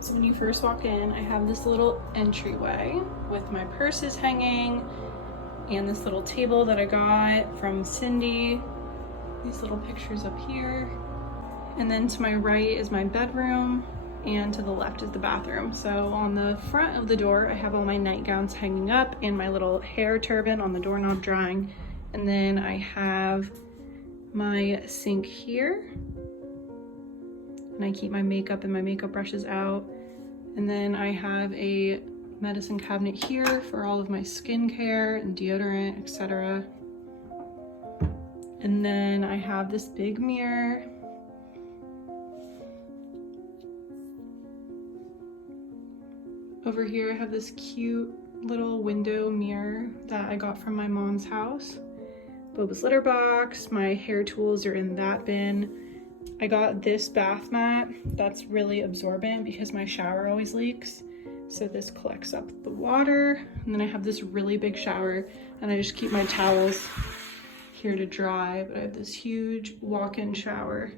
So when you first walk in, I have this little entryway with my purses hanging and this little table that I got from Cindy. These little pictures up here. And then to my right is my bedroom, and to the left is the bathroom. So on the front of the door, I have all my nightgowns hanging up and my little hair turban on the doorknob drying. And then I have my sink here. And I keep my makeup and my makeup brushes out. And then I have a medicine cabinet here for all of my skincare and deodorant, etc. And then I have this big mirror. Over here I have this cute little window mirror that I got from my mom's house. Boba's litter box, my hair tools are in that bin. I got this bath mat that's really absorbent because my shower always leaks. So this collects up the water. And then I have this really big shower and I just keep my towels here to dry. But I have this huge walk-in shower.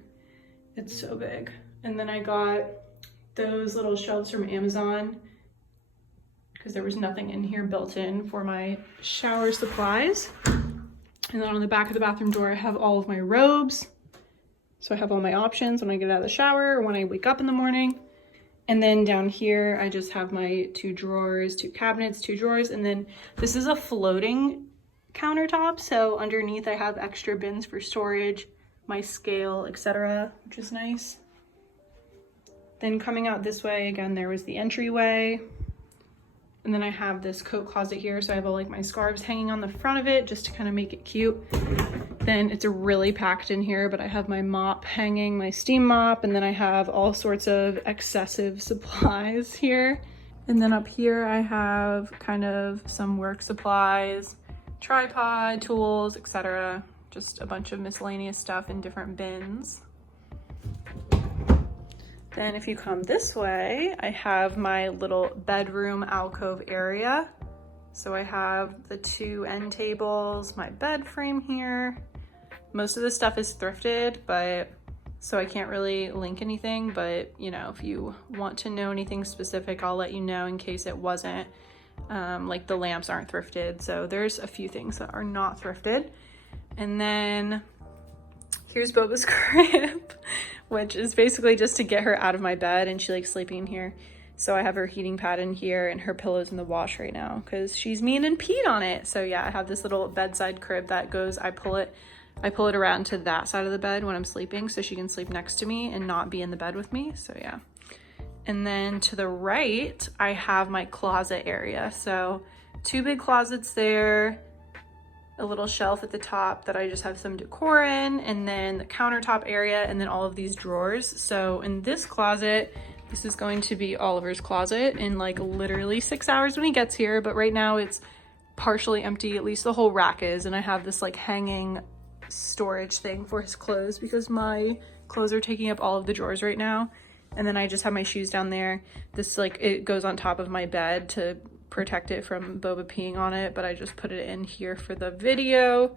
It's so big. And then I got those little shelves from Amazon because there was nothing in here built in for my shower supplies. And then on the back of the bathroom door, I have all of my robes. So I have all my options when I get out of the shower or when I wake up in the morning. And then down here, I just have my two drawers, two cabinets, two drawers. And then this is a floating countertop. So underneath I have extra bins for storage, my scale, etc., which is nice. Then coming out this way, again, there was the entryway. And then I have this coat closet here. So I have all like my scarves hanging on the front of it just to kind of make it cute. Then it's really packed in here, but I have my mop hanging, my steam mop, and then I have all sorts of excessive supplies here. And then up here I have kind of some work supplies, tripod, tools, etc. Just a bunch of miscellaneous stuff in different bins. Then if you come this way, I have my little bedroom alcove area. So I have the two end tables, my bed frame here. Most of this stuff is thrifted, but so I can't really link anything, but you know, if you want to know anything specific, I'll let you know in case it wasn't. Like the lamps aren't thrifted. So there's a few things that are not thrifted. And then here's Boba's crib, which is basically just to get her out of my bed, and she likes sleeping in here. So I have her heating pad in here and her pillows in the wash right now because she's mean and peed on it. So yeah, I have this little bedside crib that goes, I pull it around to that side of the bed when I'm sleeping so she can sleep next to me and not be in the bed with me. So yeah. And then to the right, I have my closet area. So two big closets there, a little shelf at the top that I just have some decor in, and then the countertop area, and then all of these drawers. So in this closet, this is going to be Oliver's closet in like literally 6 hours when he gets here, but right now it's partially empty, at least the whole rack is, and I have this like hanging storage thing for his clothes because my clothes are taking up all of the drawers right now. And then I just have my shoes down there. This like, it goes on top of my bed to protect it from Boba peeing on it, but I just put it in here for the video.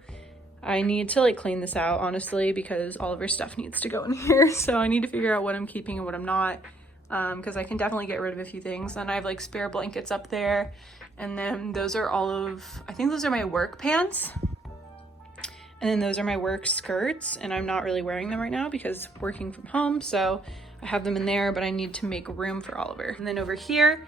I need to like clean this out honestly because all of her stuff needs to go in here. So I need to figure out what I'm keeping and what I'm not, because I can definitely get rid of a few things. And I have like spare blankets up there, and then those are all of, I think those are my work pants, and then those are my work skirts, and I'm not really wearing them right now because working from home, so I have them in there, but I need to make room for Oliver. And then over here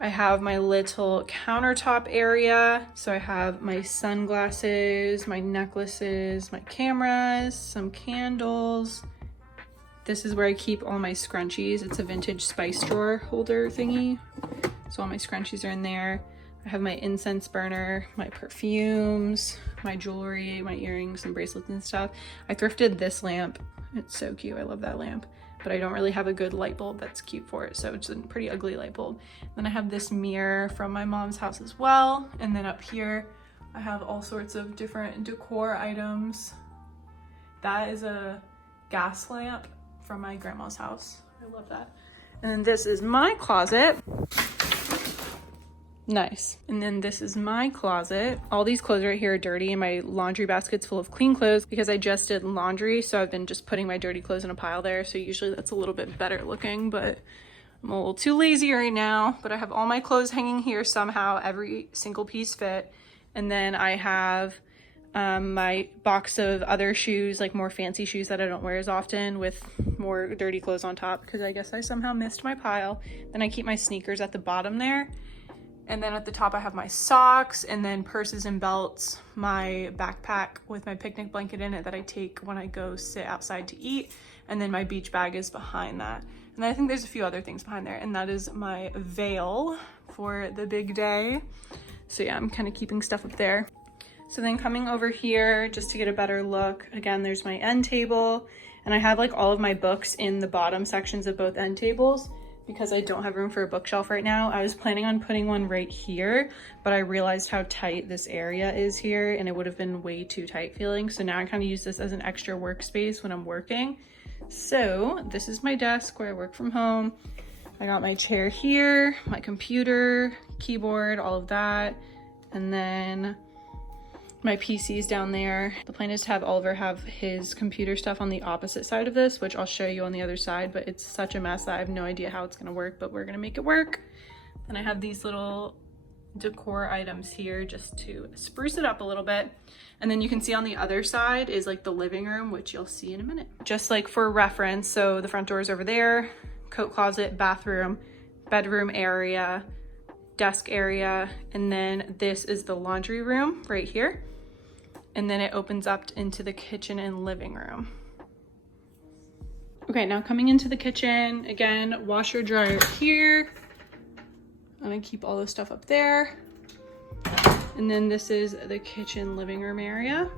I have my little countertop area. So I have my sunglasses, my necklaces, my cameras, some candles. This is where I keep all my scrunchies. It's a vintage spice drawer holder thingy. So all my scrunchies are in there. I have my incense burner, my perfumes, my jewelry, my earrings and bracelets and stuff. I thrifted this lamp. It's so cute. I love that lamp. But I don't really have a good light bulb that's cute for it, so it's a pretty ugly light bulb. Then I have this mirror from my mom's house as well, and then up here I have all sorts of different decor items. That is a gas lamp from my grandma's house. I love that. And then this is my closet. Nice. And then this is my closet. All these clothes right here are dirty, and my laundry basket's full of clean clothes because I just did laundry, so I've been just putting my dirty clothes in a pile there. So usually that's a little bit better looking, but I'm a little too lazy right now, but I have all my clothes hanging here somehow, every single piece fit. And then I have my box of other shoes, like more fancy shoes that I don't wear as often, with more dirty clothes on top, because I guess I somehow missed my pile. Then I keep my sneakers at the bottom there. And then at the top I have my socks, and then purses and belts, my backpack with my picnic blanket in it that I take when I go sit outside to eat, and then my beach bag is behind that. And I think there's a few other things behind there, and that is my veil for the big day. So yeah, I'm kind of keeping stuff up there. So then coming over here, just to get a better look, again, there's my end table, and I have like all of my books in the bottom sections of both end tables because I don't have room for a bookshelf right now. I was planning on putting one right here, but I realized how tight this area is here, and it would have been way too tight feeling. So now I kind of use this as an extra workspace when I'm working. So this is my desk where I work from home. I got my chair here, my computer, keyboard, all of that. And then my PC's down there. The plan is to have Oliver have his computer stuff on the opposite side of this, which I'll show you on the other side, but it's such a mess that I have no idea how it's gonna work, but we're gonna make it work. And I have these little decor items here just to spruce it up a little bit. And then you can see on the other side is like the living room, which you'll see in a minute. Just like for reference, so the front door is over there, coat closet, bathroom, bedroom area, desk area, and then this is the laundry room right here. And then it opens up into the kitchen and living room. Okay, now coming into the kitchen, again, washer dryer here. I'm gonna keep all this stuff up there. And then this is the kitchen living room area.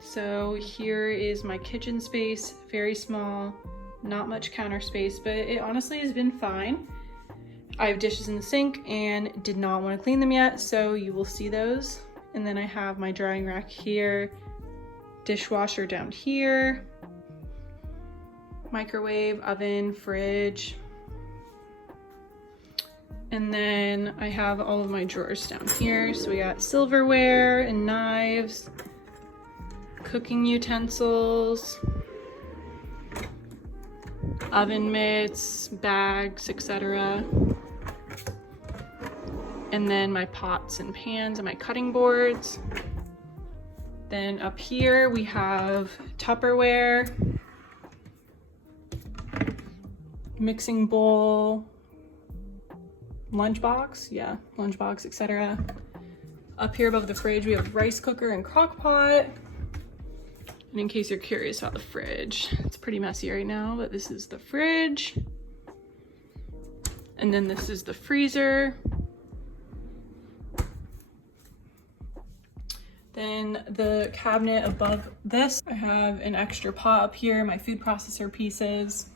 So here is my kitchen space, very small, not much counter space, but it honestly has been fine. I have dishes in the sink and did not want to clean them yet, so you will see those. And then I have my drying rack here, dishwasher down here, microwave, oven, fridge. And then I have all of my drawers down here. So we got silverware and knives, cooking utensils, oven mitts, bags, etc. And then my pots and pans and my cutting boards. Then up here we have Tupperware, mixing bowl, lunchbox, etc. Up here above the fridge, we have rice cooker and crock pot. And in case you're curious about the fridge, it's pretty messy right now, but this is the fridge. And then this is the freezer. Then the cabinet above this, I have an extra pot up here, my food processor pieces.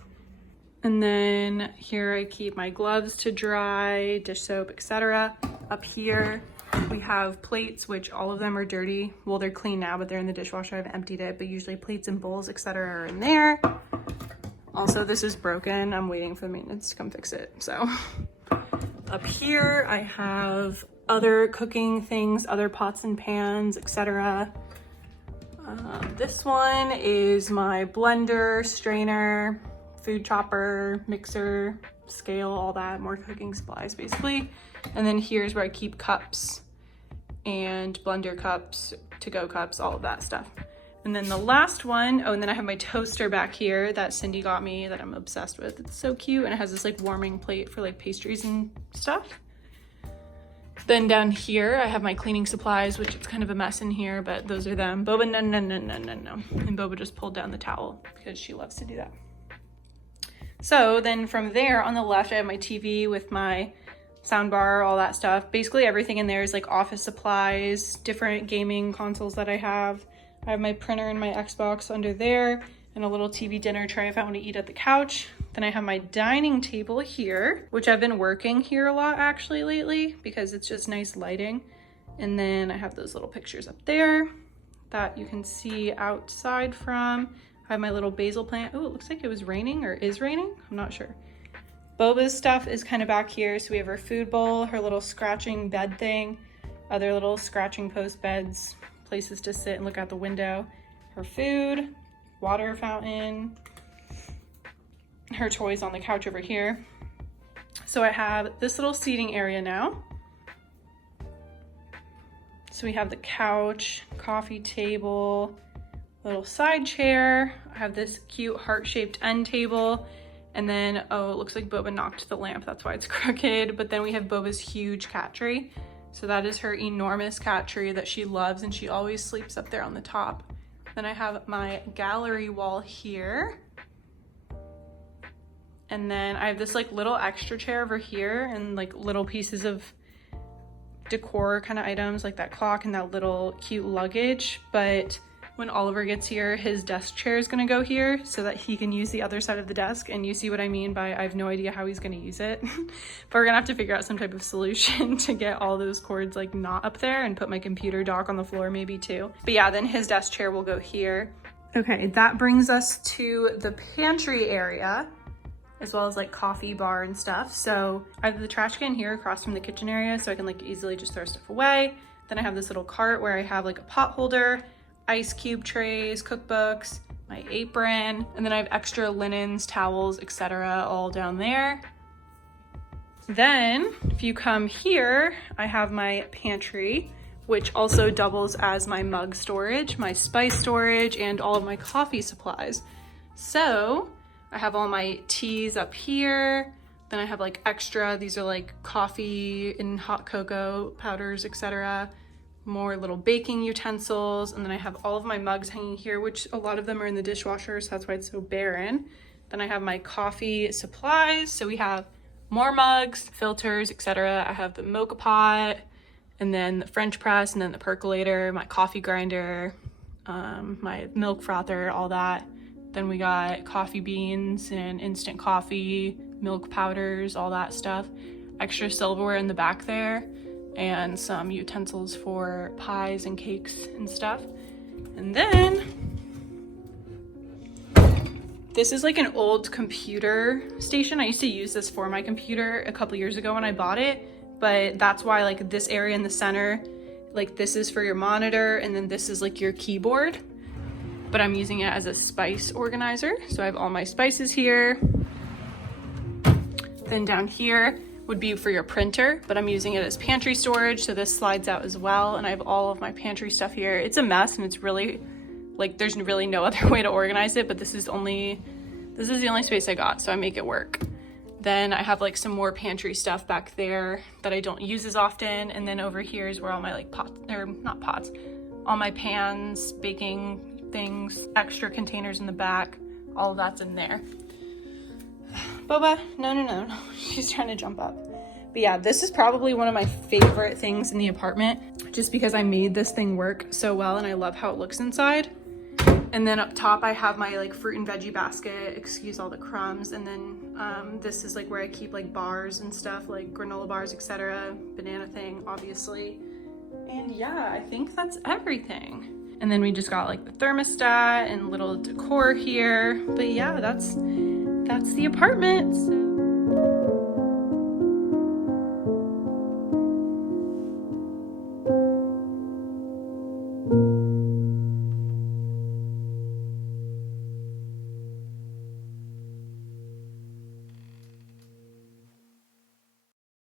And then here I keep my gloves to dry, dish soap, etc. Up here we have plates, which all of them are dirty. Well, they're clean now, but they're in the dishwasher. I've emptied it, but usually plates and bowls, etc. are in there. Also, this is broken. I'm waiting for the maintenance to come fix it. So up here I have other cooking things, other pots and pans, etc. This one is my blender, strainer, food chopper, mixer, scale, all that, more cooking supplies basically. And then here's where I keep cups and blender cups, to-go cups, all of that stuff. And then the last one, oh, and then I have my toaster back here that Cindy got me that I'm obsessed with. It's so cute, and it has this like warming plate for like pastries and stuff. Then down here, I have my cleaning supplies, which it's kind of a mess in here, but those are them. Boba, no. And Boba just pulled down the towel because she loves to do that. So then from there on the left, I have my TV with my soundbar, all that stuff. Basically everything in there is like office supplies, different gaming consoles that I have. I have my printer and my Xbox under there, and a little TV dinner tray if I want to eat at the couch. Then I have my dining table here, which I've been working here a lot actually lately because it's just nice lighting. And then I have those little pictures up there that you can see outside from. I have my little basil plant. Oh, it looks like it was raining or is raining. I'm not sure. Boba's stuff is kind of back here. So we have her food bowl, her little scratching bed thing, other little scratching post beds, places to sit and look out the window, her food, water fountain, her toys on the couch over here. So I have this little seating area now. So we have the couch, coffee table, little side chair. I have this cute heart-shaped end table. And then, oh, it looks like Boba knocked the lamp. That's why it's crooked. But then we have Boba's huge cat tree. So that is her enormous cat tree that she loves, and she always sleeps up there on the top. Then I have my gallery wall here. And then I have this like little extra chair over here and like little pieces of decor kind of items like that clock and that little cute luggage. But when Oliver gets here, his desk chair is gonna go here so that he can use the other side of the desk. And you see what I mean by I have no idea how he's gonna use it. But we're gonna have to figure out some type of solution to get all those cords like not up there and put my computer dock on the floor maybe too. But yeah, then his desk chair will go here. Okay, that brings us to the pantry area, as well as like coffee bar and stuff. So I have the trash can here across from the kitchen area so I can like easily just throw stuff away. Then I have this little cart where I have like a pot holder, ice cube trays, cookbooks, my apron, and then I have extra linens, towels, etc. all down there. Then if you come here, I have my pantry, which also doubles as my mug storage, my spice storage, and all of my coffee supplies. So I have all my teas up here. Then I have like extra, these are like coffee and hot cocoa powders, etc. More little baking utensils. And then I have all of my mugs hanging here, which a lot of them are in the dishwasher, so that's why it's so barren. Then I have my coffee supplies. So we have more mugs, filters, etc. I have the mocha pot, and then the French press, and then the percolator, my coffee grinder, my milk frother, all that. Then we got coffee beans and instant coffee, milk powders, all that stuff. Extra silverware in the back there, and some utensils for pies and cakes and stuff. And then this is like an old computer station. I used to use this for my computer a couple years ago when I bought it, but that's why like this area in the center, like this is for your monitor, and then this is like your keyboard. But I'm using it as a spice organizer. So I have all my spices here. Then down here would be for your printer, but I'm using it as pantry storage. So this slides out as well. And I have all of my pantry stuff here. It's a mess and it's really like, there's really no other way to organize it, but this is the only space I got. So I make it work. Then I have like some more pantry stuff back there that I don't use as often. And then over here is where all my like all my pans, baking things, extra containers in the back, all of that's in there. Boba, no. She's trying to jump up. But yeah, this is probably one of my favorite things in the apartment, just because I made this thing work so well and I love how it looks inside. And then up top, I have my like fruit and veggie basket, excuse all the crumbs. And then this is like where I keep like bars and stuff, like granola bars, etc. Banana thing, obviously. And yeah, I think that's everything. And then we just got like the thermostat and little decor here. But yeah, that's the apartment. So